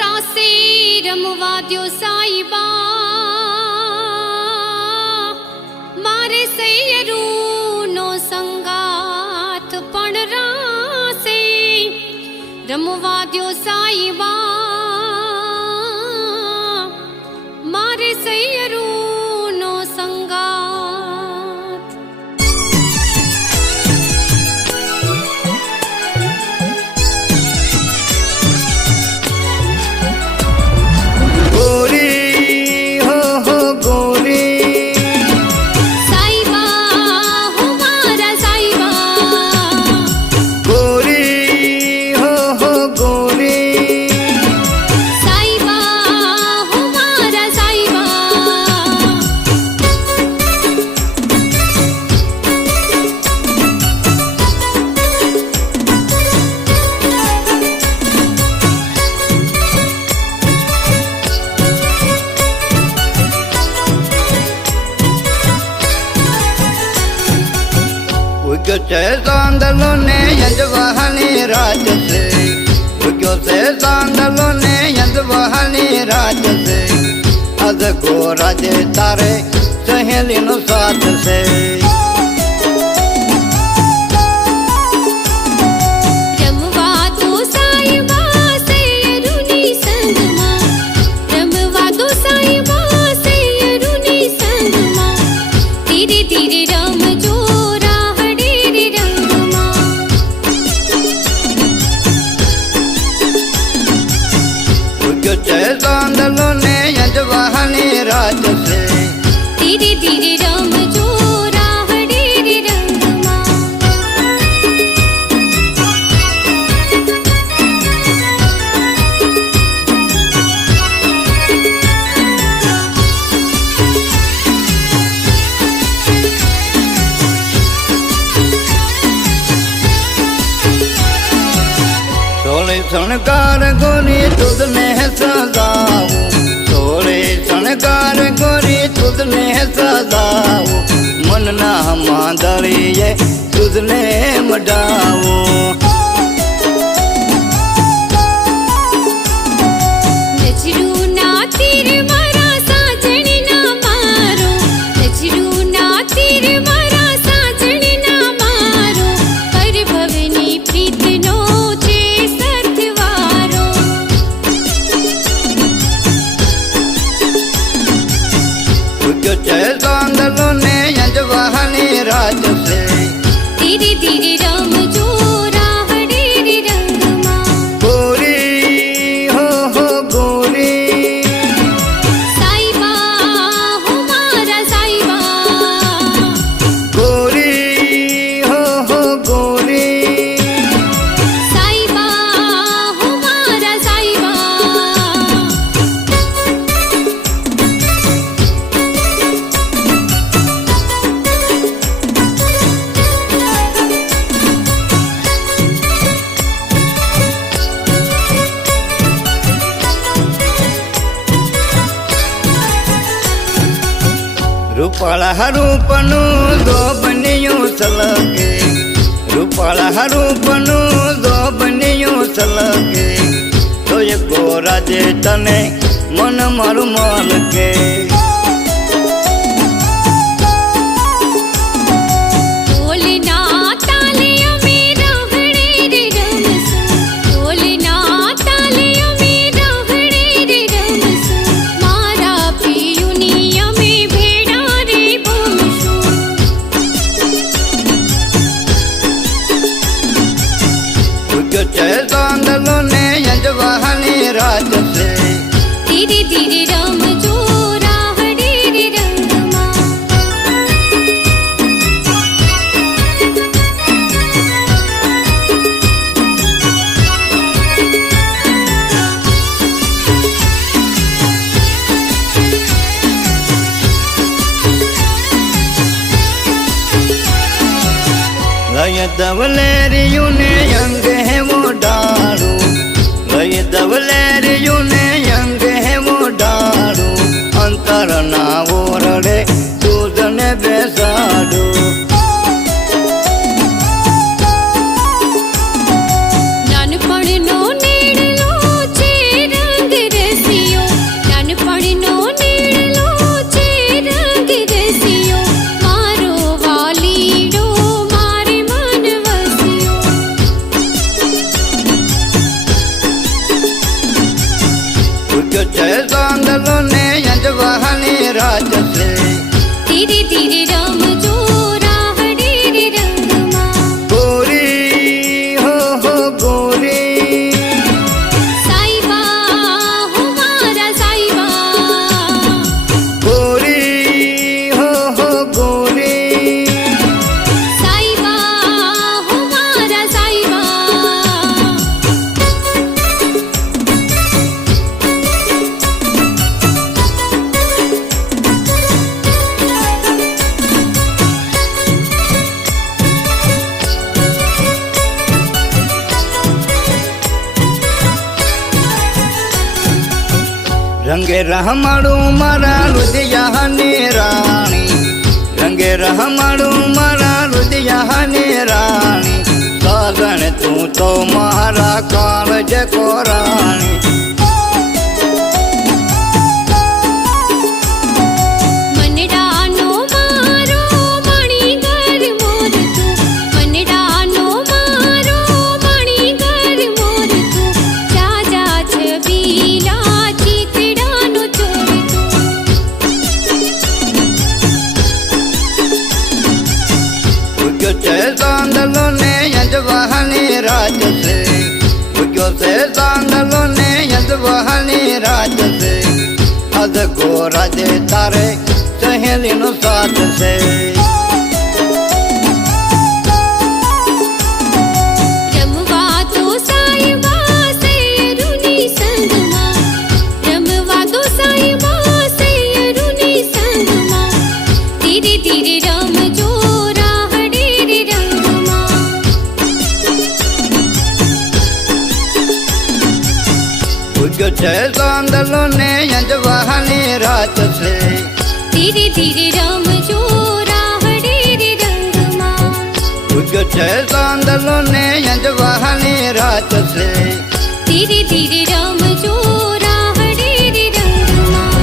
રાસે રમવા દ્યો સાઈબા મારે સૈયરૂનો સંગાથ પણ રાસે રમવા દ્યો સાઈબા મારે સૈયરૂનો સંગાથ. ગોરી હો હો ગોરી સાઈબા હો મારા સાઈબા ગોરી હો હો ગોરી સાઈબા હો મારા સાઈબા ઉગ્યો છે સાંદલો ને યજવાહની રાત છે ઉગ્યો છે સાંદલો ને યજવાહની રાત છે અજ ગોરાજે તારે સહેલીનો સાથ છે. રમવા દો સાઈબા સૈયરૂની સંગમાં રમવા દો સાઈબા સૈયરૂની સંગમાં ધીરે ધીરે રમજો રાહડેરી રંગમાં. ઉગ્યો છે સાંદલો ને યજવાહની રાત છે ધીરે ધીરે રમજો રાહડેરી રંગમાં. સોળે શણગાર ગોરી તુદને સજાવું સોળે શણગાર ગોરી તુદને સજાવું મનના માંદળીએ તુદને મડાવું. નજરૂના તીર મારા સાજણીના મારો નજરૂના તીર મારા સાજણીના મારો પરભવની પ્રીતનો છે સથવારો. ઉગ્યો છે સાંદલો ને યજવાહની રાત છે ધીરે ધીરે રમજો રાહડેરી રંગમાં. ગોરી હો હો ગોરી સાઈબા હો મારા સાઈબા ગોરી હો હો ગોરી સાઈબા હો મારા સાઈબા રૂપાળા રૂપનું ધોબનિયું સલકે રૂપાળા રૂપનું ધોબનિયું સલકે તો એ ગોરાજે તને મન મારું માલકે. ઢોલના તાલે અમે રાહડેરી રમશું ઢોલના તાલે અમે રાહડેરી રમશું મારા પિયુની અમે ભેડા રે ભમશું. ઉગ્યો છે સાંદલો ને યજવાહની રાત છે ધીરે ધીરે રમજો રાહડેરી રંગમાં. લય ધવલેરિયું ને અંગે હેવો ડાળું લય ધવલેરિયું ને અંગે હેવો ડાળું અંતર ના ઓરડે દૂધને બેસાડું. નાનપણનો નેડલો છે રંગ ઉગ્યો છે ચાંદલો ને અંજવાની રાત છે. ધીરે ધીરે રમજો રાહડે રે રંગમાં. ગોરી હો ગોરી, સાઈબા હો મારા સાઈબા. ગોરી હો ગોરી, સાઈબા હો મારા સાઈબા. રંગે રહમાડું મારા રુદિયાની રાણી, રંગે રહમાડું મારા રુદિયાની રાણી. સાગણ તું તો મારા કાળજ કોરાણી. મનડાનો મારો મણીગર મોર તું, મનડાનો મારો મણીગર મોર તું. જા જા છબીલા ચિતડાનો ચોર તું. ઉગ્યો છે ચાંદલો ને અંજવાની રાત છે. ઉગ્યો છે ચાંદલો ને અંજવાની રાત છે. અધ ગોરા દે તારે સહેલીનો સાથ છે. રમવા તો સાઈબા સૈયરુની સંગમાં, રમવા તો સાઈબા સૈયરુની સંગમાં. ધીરે ધીરે રમજો રાહડે રે રંગમાં. ઉગ્યો છે ચાંદલો ને અંજવાની રાત છે. ધીરે ધીરે રમજો રાહડે રે રંગમાં. ઉગ્યો છે ચાંદલો ને અંજવાની રાત છે. ધીરે ધીરે રમજો રાહડે રે રંગમાં.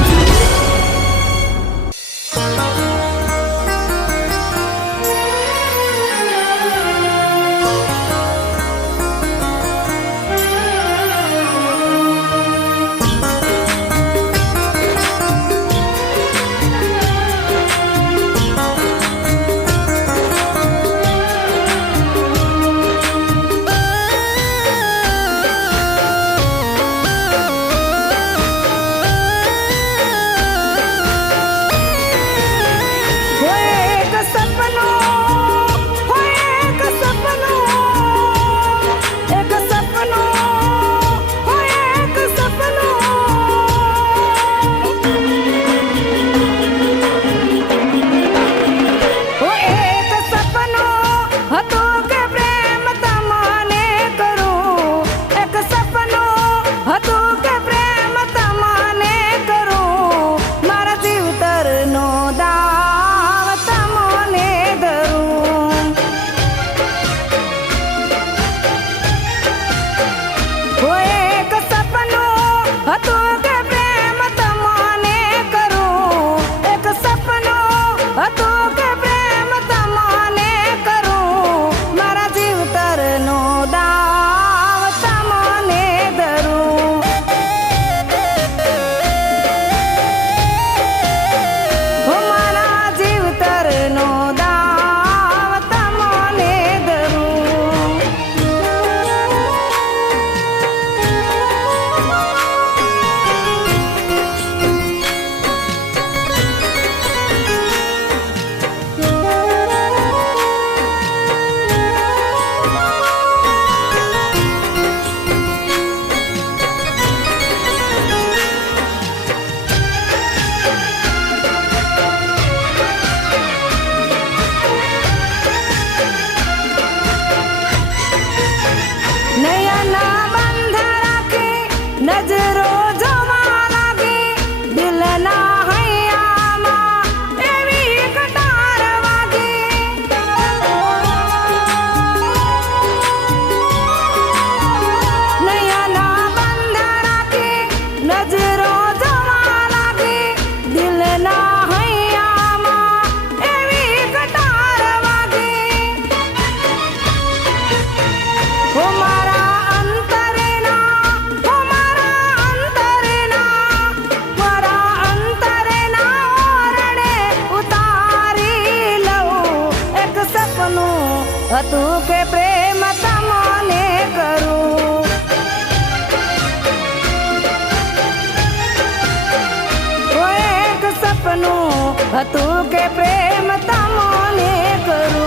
હતું કે પ્રેમ તમને કરું.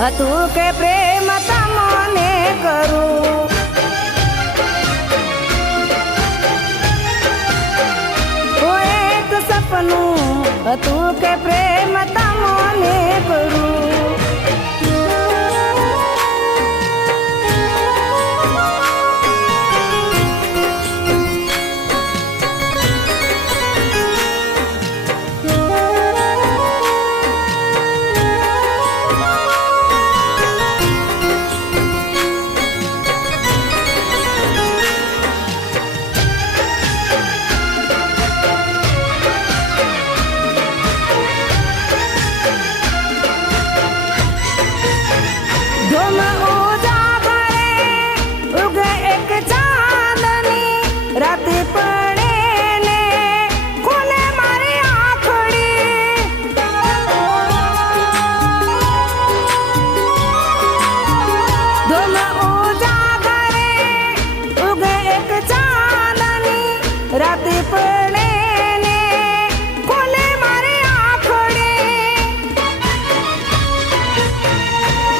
હતું કે પ્રેમ તમને કરું. એક સપનું હતું કે પ્રેમ તમને કરું. રાતે પડે ને ખોલે મારી આંખડી. ધૂમ ઉજાગરે ઉગે એક ચાંદની રાતે પડે ને ખોલે મારી આંખડી.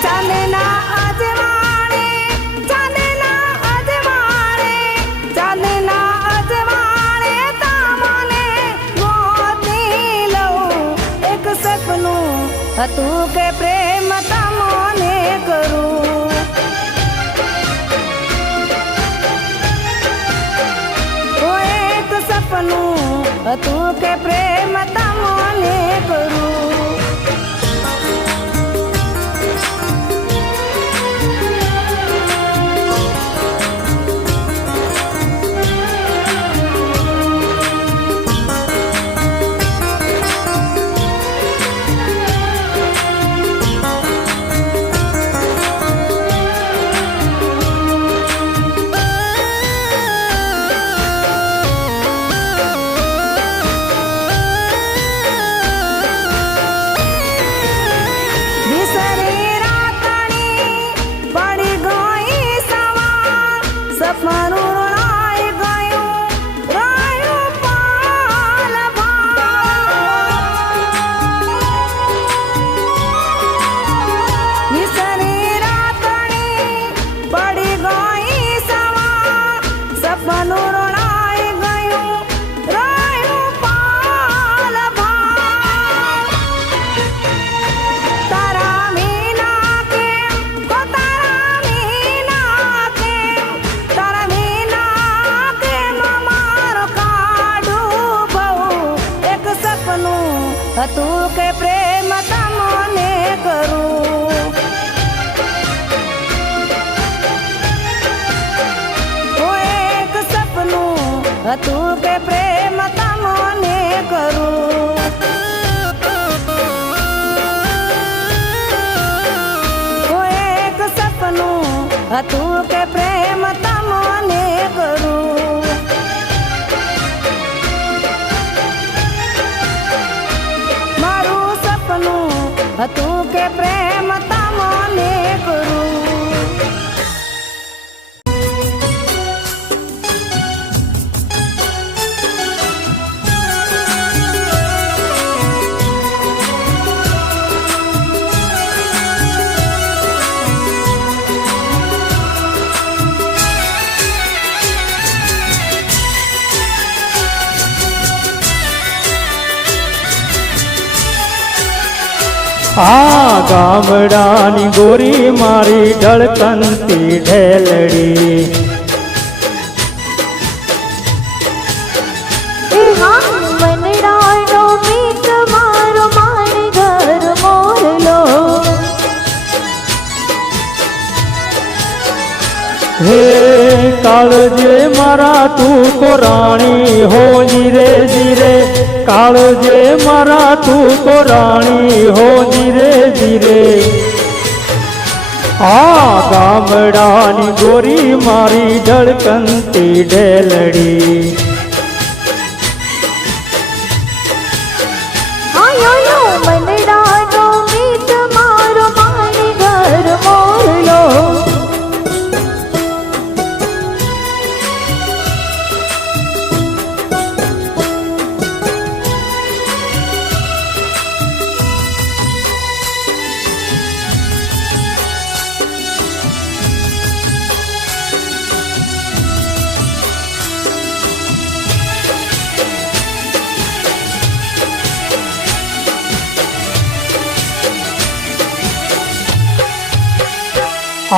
ચાંદના અજવાળે ચાંદના અજવાળે ચાંદના અજવાળે તમને ગોતી લઉં. એક સપનું હતું કે પ્રેમ તમને કરું. એક સપનું હતું કે પ્રેમ તમને કરું. સપનું રણાઈ ગયું રહ્યું પાલ નિસરી રાતણી પડી ગઈ સવાર. સપનું રણાઈ ગયું રહ્યું પાલ તારા વિના કેમ તારા વિના કેમ તારા વિના કેમ મારો કાઢું બહુ. એક સપનું હતું કે પ્રેમ તમને કરું. એક સપનું હતું કે પ્રેમ તમને કરું. એક સપનું હતું કે પ્રેમ તમને કરું. મારું સપનું હતું કે પ્રેમ તમને કરું. આ ગામડાની ગોરી મારી ઢળકનતી ઢેલડી. એ હા મનડાનો મીત મારો મારી ઘર મોરલો. હે કાળજે મારા તું તો રાણી હો જીરે જીરે. કાળજે મારા તું તો રાણી હો જીરે જીરે. આ ગામડાની ગોરી મારી ઢળકનતી ઢેલડી. આયો મનડાનો મીત મારો મારી ઘર મોરલો.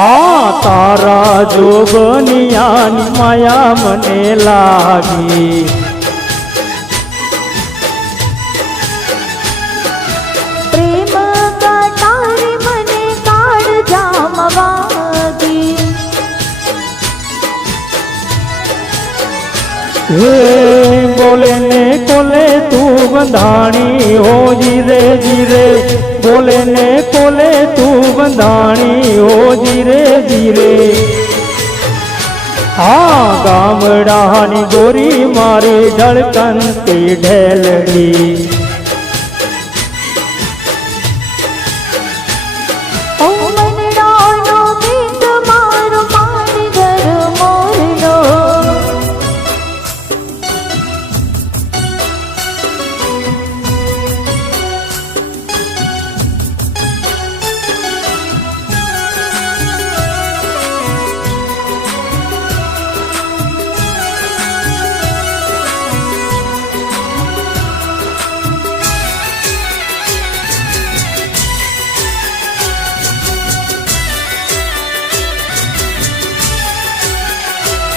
આ તારા જોગનિયાની માયા મને લાગી. પ્રેમ કટારે મને કાળજામ વાગી. હે બોલે ને કોલે તું બંધાણી હો જીરે જીરે. બોલે ને કોલે તું બંધાણી હો જીરે જીરે. આ ગામડાની ગોરી મારી ઢળકનતી ઢેલડી. ઓ મનડાનો મીત મારો મારી ઘર મોરલો.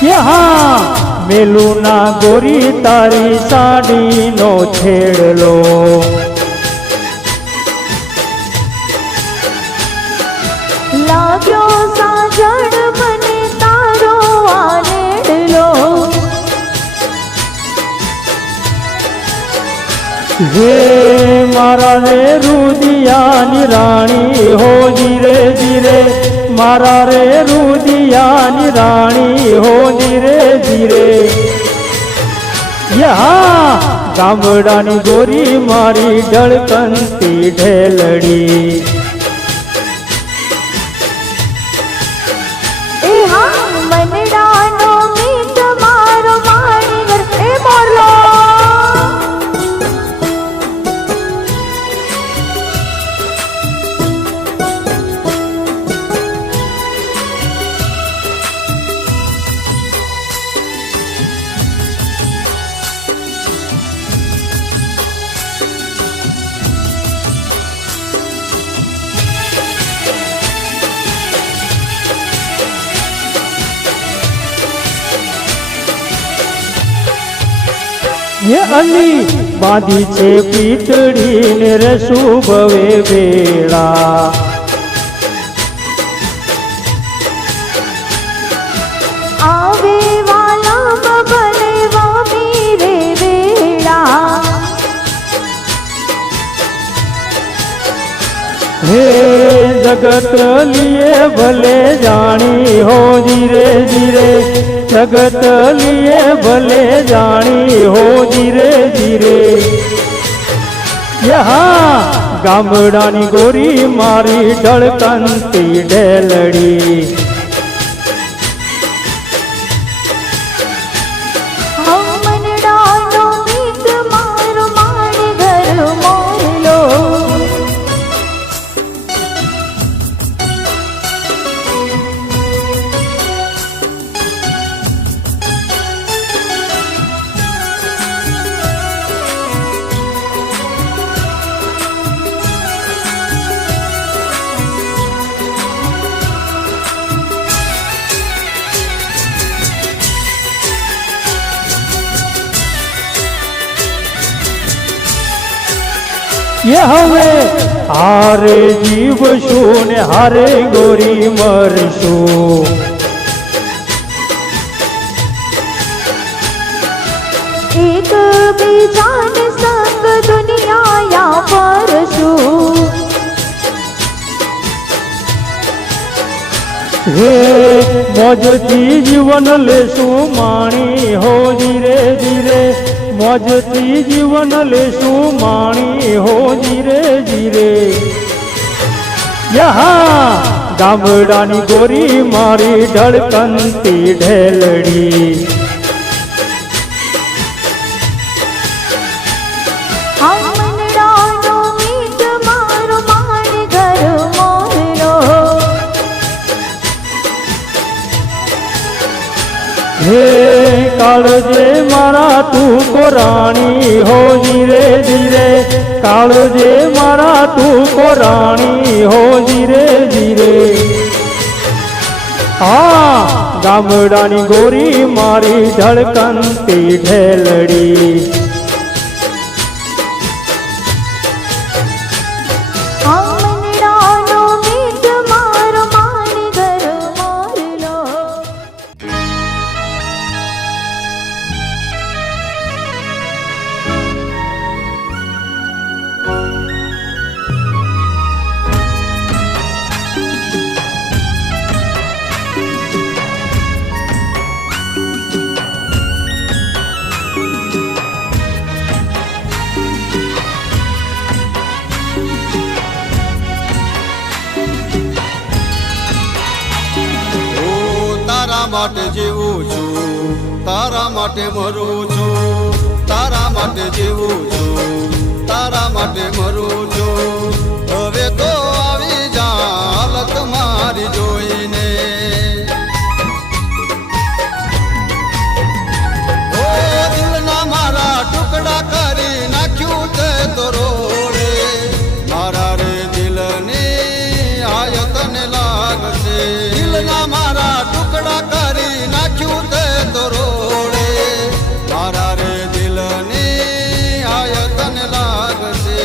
યહાં મેલું ના ગોરી તારી સાડીનો છેડલો. લાગ્યો સાજણ મને તારો આનેડલો. હે મારા રે રુદિયાની રાણી હો જીરે જીરે. મારા રે રુદિયાની રાણી હો જીરે જીરે. યહાં ગામડાની ગોરી મારી ઢળકનતી ઢેલડી. એ હા મનડાનો મીત મારો મારી ઘર એ મોરલો. ये अली बांधी छे पीतड़ी ने रसू भवे बेड़ा. आवे वाला बने वामी रे वेड़ा. हे जगत लिए भले जानी हो जीरे जीरे. जगत लिए भले जानी हो जीरे जीरे. यहाँ गामडानी गोरी मारी ढळकनती ढेलड़ी. हम मनडानो मीत मारो मारी घर मोरलो. એ હવે હારે જીવશું ને હારે ગોરી મરશું. એક બીજાને સંગ દુનિયા ફરશું. હે મોજથી જીવન લેશું માણી હો ધીરે ધીરે, મોજથી જીવન લેશું માણી હો ધીરે ધીરે. યહા ગામડાની ગોરી મારી ધડકનતી ઢેલડી. આમનડાનો મીત મારો માણ ઘર મોરનો. હે કાળજે મારા તું કોરાણી હો ધીરે ધીરે, કાળજે મારા તું કોરાણી હો ધીરે ધીરે. હા ગામડાની ગોરી મારી ધડકનતી ઢેલડી. આમનડાનો મીત મારો માણ ઘર મોરનો. તારા માટે જીવું છું, તારા માટે મરું છું, તારા માટે જીવું છું, તારા માટે મરું છું. હવે તો આવી જા હાલત મારી જોઈને. ઓ દિલના મારા ટુકડા કરી નાખ્યું તે તો રોડે. મારા રે દિલની આયતને લાગશે. દિલના મારા ટુકડા કરી નાખ્યું તે તો રોડે. મારા રે દિલની આયતને લાગશે.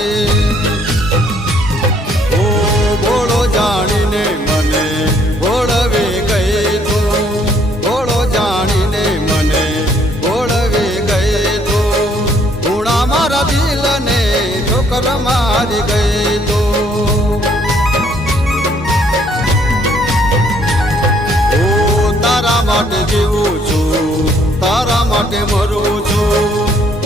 ઓ ભોળો જાણીને મને ભોળવી ગઈ તું, ભોળો જાણીને મને ભોળવી ગઈ તું. ગુણા મારા દિલને ઠોકર મારી ગઈ તું. તારા માટે જીવું છું, તારા માટે મરું છું.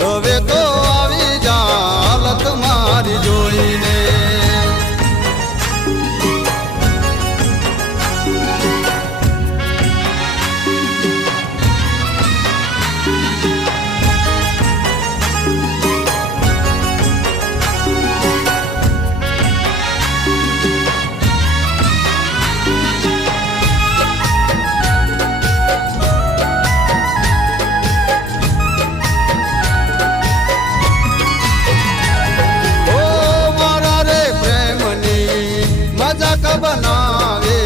હવે તો આવી જા હાલત મારી જોઈને. બનાવે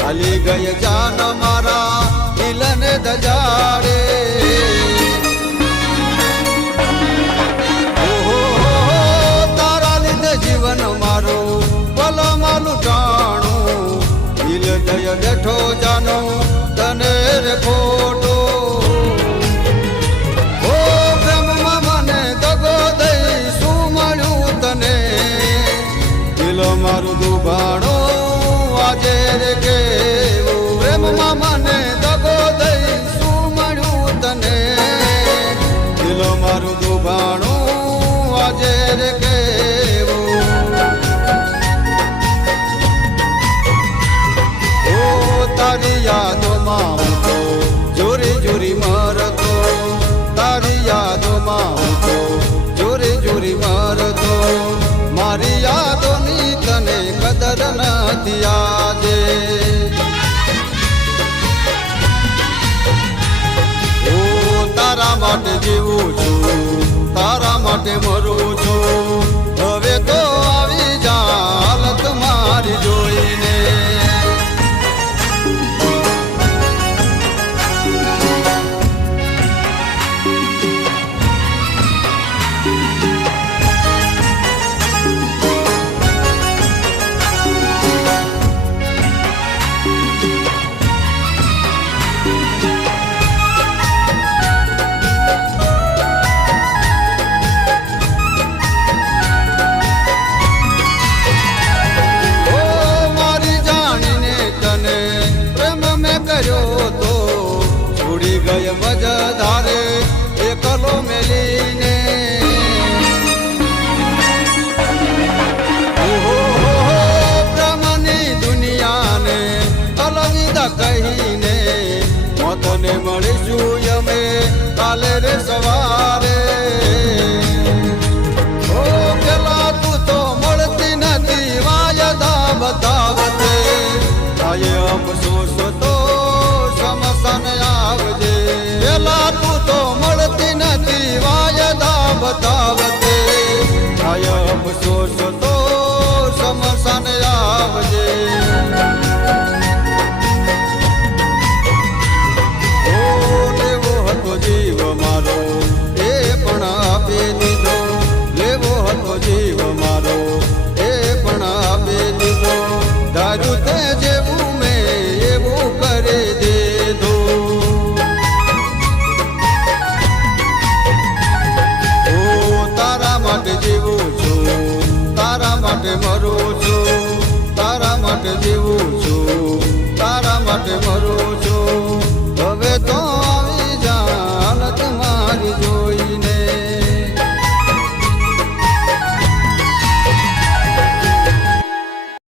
હાલી ગઈ જાન મારા દિલને દજાડે. ઓહો તારા લીધે જીવન મારું પલમાં લૂંટાણું. દિલ દય બેઠો જાનો તને રે ખોટો. ઓ પ્રેમમાં મને દગો દઈ શું મળ્યું તને. દિલ મારું દુભાણો આજે રે કેવું. પ્રેમમાં મને દગો દઈ શું મળ્યું તને. દિલ મારું દુભાણું આજે રે કેવું. ઓ તારી યાદોમાં હું તો જોરી જોરી મરતો. તારી યાદોમાં હું તો જોરી જોરી મરતો. મારી યાદોની તને કદર નથી આજે. ઓ તારા માટે જીવું છું, તારા માટે મરું છું. હવે તો આવી જા હાલત મારી જોઈને. અને મળીશું અમે કાલે રે સવારે ઓ પેલા તું તો મળતી નથી વાયદા બતાવતે થાય અફસોસ તો સમસન આવજે પેલા તું તો મળતી નથી વાયદા બતાવતે થાય અફસોસ તો સમસન આવજે જીવ મારો એ પણ આપી દીધો લેવો હતો જીવ મારો એ પણ આપી દીધો દારૂ તે જેવું મેં એવું કરી દીધું ઓ તારા માટે જીવું છું તારા માટે મરું છું તારા માટે જીવું છું તારા માટે મરું